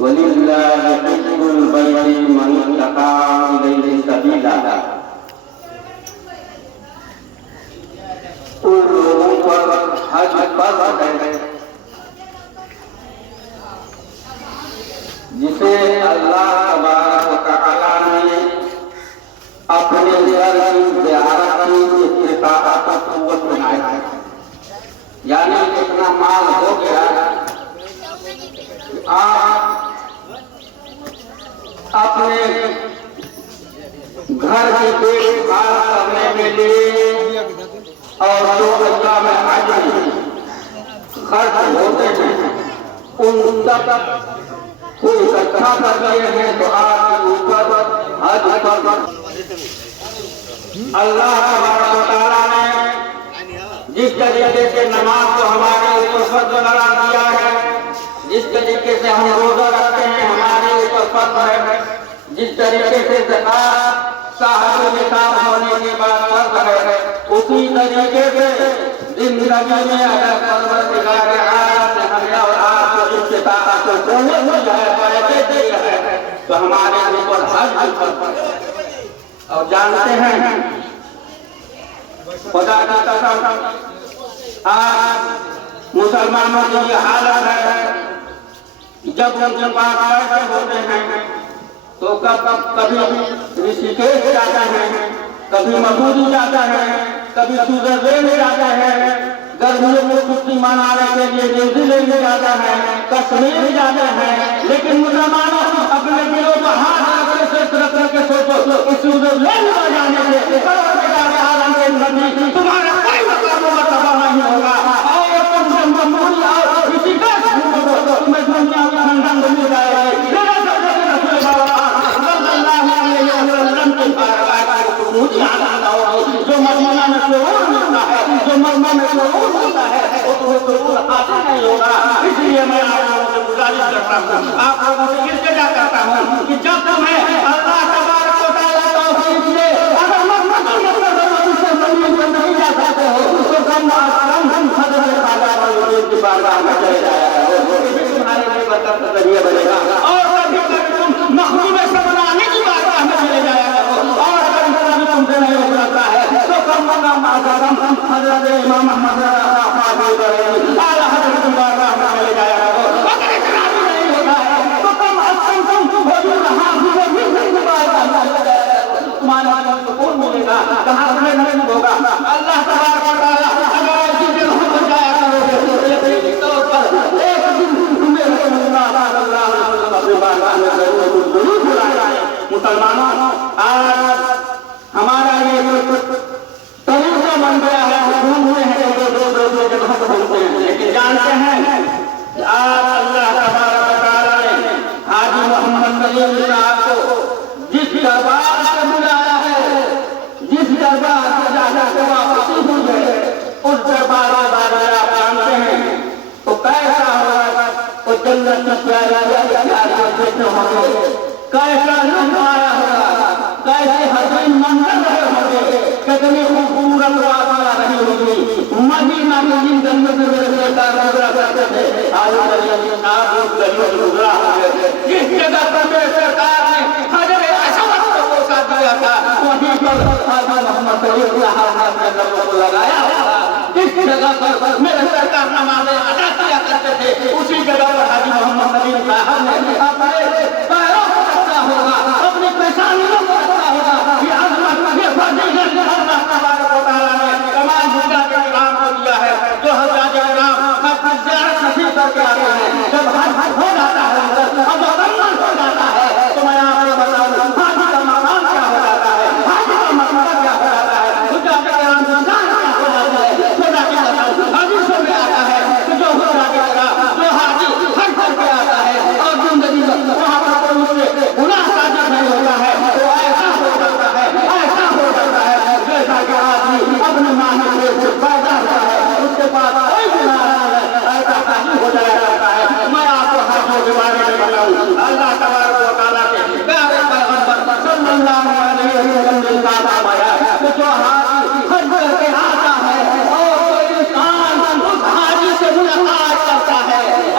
وَلِلَّهِ حِجُّ الْبَيْتِ مَنِ اسْتَطَاعَ إِلَيْهِ سَبِيلًا۔ ان لوگوں پر حج فرض ہے جسے اللہ تبارک و تعالیٰ نے اپنے گھر کی زیارت کی استطاعت و قوت بنایا ہے، یعنی اتنا مال ہو گیا کہ آپ اپنے گھر کی دیکھ بھال کرنے کے لیے اور جو ایام حج میں خرچ ہوتے ہیں ان سب کو اکٹھا کر لیے ہیں تو آپ کے اوپر حج پر اللہ تبارک و تعالیٰ نے جس طریقے سے نماز کو ہمارے اوپر فرض قرار دیا ہے، جس طریقے سے ہم روزہ رکھتے ہیں ہمارے اوپر فرض ہے، جس طریقے سے زکوٰۃ صاحب نصاب ہونے کے بعد فرض ہے، اسی طریقے سے زندگی میں اگر پروردگار عالم نے ہمیں اور آپ کو استطاعت و قوت دی ہے تو ہمارے اوپر حج فرض ہے۔ اور جانتے ہیں خدا کی قسم آج مسلمانوں کی یہ حالت ہے جب ان کے پاس پیسے ہوتے ہیں تو کبھی رشیکیش جاتا ہے، کبھی مسوری جاتا ہے، کبھی سوئٹزرلینڈ جاتا ہے، گرمیوں میں چھٹی منانے کے لیے نیوزی لینڈ جاتا ہے، کشمیر جاتا ہے، لیکن مسلمانوں اپنے دلوں کو ہاتھ رکھ کے سوچو کہ سوئٹزرلینڈ میں جانے سے پروردگار عالم کے نبی تمہارا کوئی مرتبہ نہیں ہوگا، اور تم جب معمولی اور رشیکیش گھومو تمہیں دنیا میں ٹھنڈک مل جائے گی۔ جو مرمانہ میں شعور ملتا ہے، جو مرمانہ میں شعور ملتا ہے وہ شعور حاصل نہیں ہوگا۔ اس لیے میں آپ لوگوں سے گزارش کرتا ہوں، آپ لوگوں سے التجا کرتا ہوں کہ جب تمہیں اللہ تبارک و تعالیٰ توفیق دے اگر نہیں جا سکتے ہو تو کم از کم حضرت خواجہ کی بارگاہ میں چلے جایا کرو، تمہارے لیے برکت کا ذریعہ بنے گا۔ اور کبھی کبھی تم مخدوم سبرانی کی بارگاہ میں چلے جایا کرو، اور کبھی کبھی تم سے نہیں ہو سکتا ہے تو کم حضرت امام محمد اعلیٰ حضرت کی بارگاہ میں چلے جایا کرو۔ اگر اتنا بھی نہیں ہوتا ہے تو کم از کم تم تمہارا سکون ملے گا، کہاں تمہیں نہیں ہوگا۔ اللہ تبارک و تعالیٰ اگر ایسی جگہوں پر جایا کرو گے یقینی طور پر ایک دن تمہیں رسول اللہ صلی اللہ علیہ وسلم اپنی بارگاہ میں ضرور بلائے گا۔ مسلمانوں آج ہمارا یہ طریقہ بن گیا ہے، ہم گھومتے ہیں دو جگہوں پر گھومتے ہیں، لیکن جانتے ہیں کہ آج اللہ تبارک و تعالیٰ نے حاجی محمد سلیم صاحب کو جس دربار سے بلایا ہے، جس دربار سے جا کے واپسی ہوئی ہے، اس دربار کے بارے میں آپ جانتے ہیں تو کیسا ہوگا، وہ جنت میں پیارے ہوں گے، کیسا لطف آیا ہوگا، کیسے حسین منظر رہے ہوں گے، کتنی خوبصورت واقعہ رہی ہوگی۔ مدینہ میں جن جنت میں سرکار گزرا کرتے تھے آج آپ گزرا ہوئے، جس جگہ پر میرے سرکار نے حجر اسود کو بوسہ دیا تھا وہیں پر حاجی محمد سلیم صاحب کو لگایا ہوگا، جس جگہ پر میرے سرکار نمازیں ادا کیا کرتے تھے اسی جگہ پر حاجی محمد سلیم صاحب نے اپنے پیروں کو رکھا ہوگا، اپنی پیشانیوں کو رکھا ہوگا۔ یہ عظمت یہ فضیلت اللہ تبارک و تعالیٰ نے تمام حجاج کرام کو دیا ہے۔ جو حجاج کرام اپنی زیارت نصیب کر کے آتے ہیں، جب حج ہو جاتا ہے اور مکمل ہو جاتا ہے تو میں آپ کو بتاؤں حاجی کا مقام کیا ہو جاتا ہے، حاجی کا مرتبہ کیا ہو جاتا ہے، حجاج کرام کا شان کیا ہو جاتا ہے۔ خدا کی قسم حدیثوں میں آتا ہے کہ جو حجاج کرام جو حاجی حج کر کے آتا ہے اور زندگی میں وہاں پر کوئی اس سے گناہ صادر نہیں ہوتا ہے، وہ ایسا ہو جاتا ہے جیسا کہ آدمی اپنے معنی سے پیدا ہوتا ہے، اس کے پاس کوئی گناہ نہیں ہے، ایسا نہیں ہو جایا کرتا ہے۔ میں آپ کو حجوں کے بارے میں بتاؤں، اللہ تبارک و تعالیٰ کے پیارے پیغمبر صلی اللہ علیہ وسلم کا فرمایا کہ جو حاجی حج کر کے آتا ہے اور کوئی انسان اس حاجی سے ملاقات کرتا ہے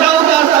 1400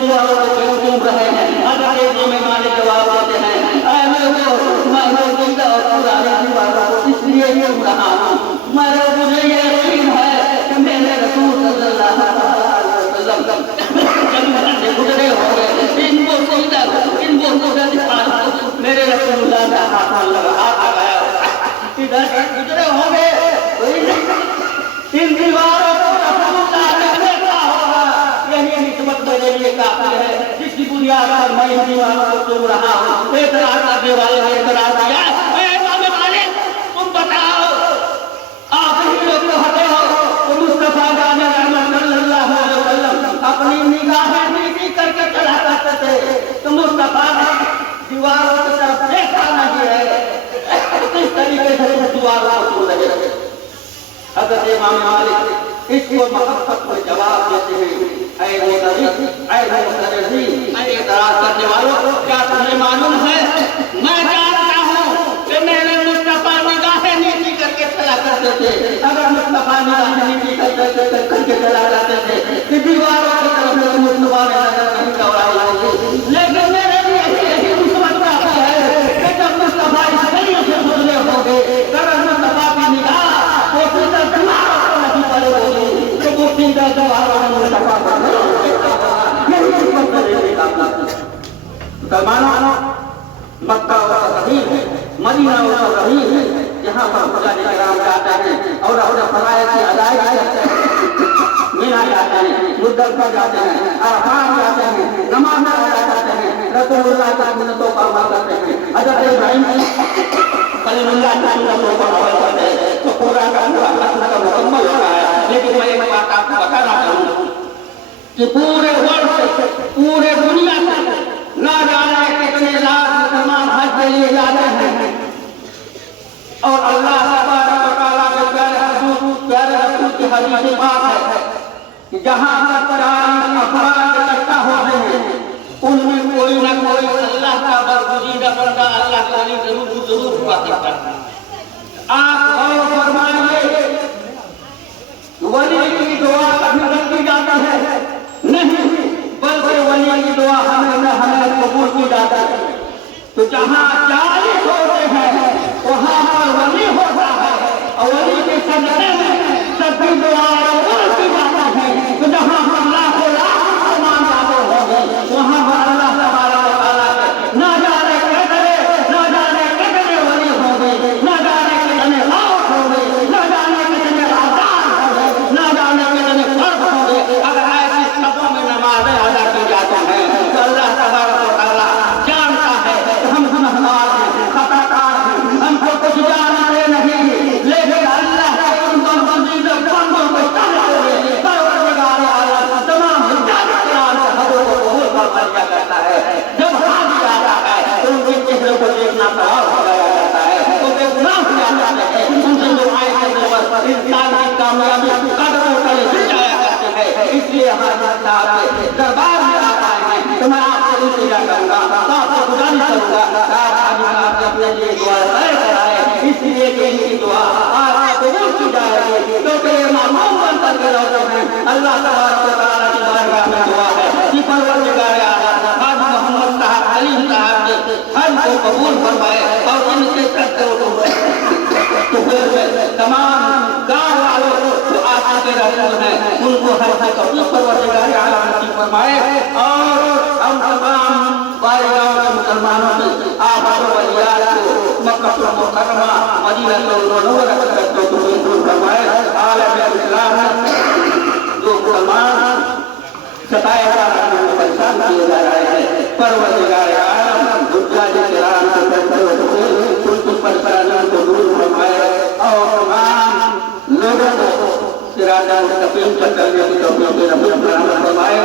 دعاؤں کو کیوں چوم رہے ہیں؟ حضرت امام مالک جواب دیتے ہیں اے لوگوں میں زندہ اور پرانے دیواروں کو اس لیے چوم رہا ہوں مجھے یہ یقین ہے کہ میرے رسول صلی اللہ علیہ وسلم جب سے گزرے ہوں گے ان کو میرے رسول اللہ کا ہاتھ لگایا ادھر گزرے ہوں گے ان دیواروں کو رسول اللہ نے دیکھا ہوگا یہی نسبت میرے لیے کافی ہے جس کی بنیاد پر میں ان دیواروں کو چوم رہا ہوں اعتراض کرنے والے نے اعتراض کیا اے امام مالک تم بتاؤ آپ ہی لوگ تو ہٹے ہو تو مصطفیٰ جان رحمت صلی اللہ علیہ وسلم اپنی نگاہیں نیچی کر کے چلا کرتے تھے تو مصطفیٰ دیواروں کی طرف دیکھا نہیں ہے کس طریقے سے دیواروں کو چوم رہے ہیں حضرت امام مالک اس کو محبت میں جواب دیتے ہیں اے معترضین اے اعتراض کرنے والوں کیا تمہیں معلوم ہے میں جانتا ہوں کہ میرے مصطفیٰ نگاہیں نیچی کر کے چلا کرتے تھے اگر مصطفیٰ نگاہیں نیچی کر کے چلا کرتے تھے کہ دیواروں کی طرف سے مصطفیٰ نے نظر نہیں دوڑائی ہوگی لیکن میرے لیے یہی مثبت بات ہے کہ جب مصطفیٰ اس طریقے سے گزرے ہوں گے اگر مصطفیٰ کی نگاہ وہ سیدھا دیواروں کو نہیں پڑے ہوگی تو وہ سیدھا دیواروں کو مصطفیٰ پر یہی مثبت میرے کا مسلمانوں مکہ و تطہیر ہے مدینہ و تطہیر ہے جہاں پر حجاج کرام جاتے ہیں اور اپنے فرائض کی ادائیگی کرتے ہیں مینا جاتے ہیں مزدلفہ جاتے ہیں عرفات جاتے ہیں نماز ادا کرتے ہیں رسول اللہ کی سنتوں پر عمل کرتے ہیں حضرت ابراہیم خلیل اللہ کی سنتوں پر عمل کرتے ہیں تو پورا کا پورا مسئلہ مکمل ہو رہا ہے لیکن میں ایک بات آپ کو بتا رہا ہوں کہ پورے ورلڈ سے پورے دنیا سے نہ جانے کتنے لاکھ مسلمان حج کے لیے جاتے ہیں اور اللہ تبارک و تعالیٰ کے پیارے رسول کی حدیث بات ہے کہ جہاں تک 40 افراد اکٹھا ہوتے ہیں ان میں کوئی نہ کوئی اللہ کا برگزیدہ بندہ اللہ تعالی ضرور ہوا کرتا ہے آپ غور فرمائیے ولی کی دعا کبھی رکھی جاتی ہے نہیں بلکہ ولی کی دعا ہمیں قبول کی جاتی ہے تو جہاں 40 ہوتے ہیں وہاں پر ولی ہوتا ہے اور ولی کے صدقے میں سبھی دعا قبول کی جاتی ہے تو جہاں پر لاکھوں مسلمان جاتے ہوں گے وہاں پر اللہ تبارک و تعالیٰ کے نہ جانے کتنے ولی ہوں گے نہ جانے کتنے لاکھ ہوں گے نہ جانے کتنے ہزار ہوں گے نہ جانے کتنے فرد ہوں گے اگر ایسی صفوں میں نمازیں ادا کی جاتی ہیں تو اللہ تبارک و تعالیٰ جانتا ہے کہ ہم گنہگار ہیں خطا کار ہیں ہم کو کچھ جانتے نہیں لیکن اللہ کے ان برگزیدہ بندوں کو چاہتے ہوئے پروردگار عالم تمام حجاج کرام سے حجوں کو قبول فرمایا کرتا ہے جب حاجی آتا ہے تو ان کے چہرے کو دیکھنا سوال ہو گیا کرتا ہے تو بے گناہ ہو جاتے ہیں ان سے جو آئے کرنے پر انسان کی کامیابی قدروں تلے جایا کرتے ہیں اس لیے ہمارے صاحب کے دربار میں آتا ہے تو میں آپ سے التجا کروں گا آپ سے گزارش کروں گا آپ اپنے لیے دعا طے کرائے اس لیے کہ ان کی دعا آپ قبول کی جائے گی کیونکہ یہ معمول بن کر کے لوٹے ہیں اللہ تبارک و تعالیٰ کی بارگاہ میں دعا ہے کہ پروردگار عالم حاجی محمد صاحب علی صاحب کے حج کو قبول فرمائے اور ان کے سچے تو پھر تمام گاؤں والوں جو آقا کے رسول ہیں ان کو حج سے قبول پروردگار عالم نصیب فرمائے اور ہم تمام بارگاہوں کے مسلمانوں سے آپ اور ولیات کو مکہ المکرمہ مدینہ المنورہ کو قبول فرمائے عالم اسلام جو مسلمان ستائے جا رہے ہیں پریشان کیے جا رہے ہیں پروردگار عالم حجاج کرام سے بہتر ہوتے ان کی پریشانیوں کو دور فرمائے اور تمام لوگوں کو صراط المستقیم پر چلنے کی توفیق نصیب فرمائے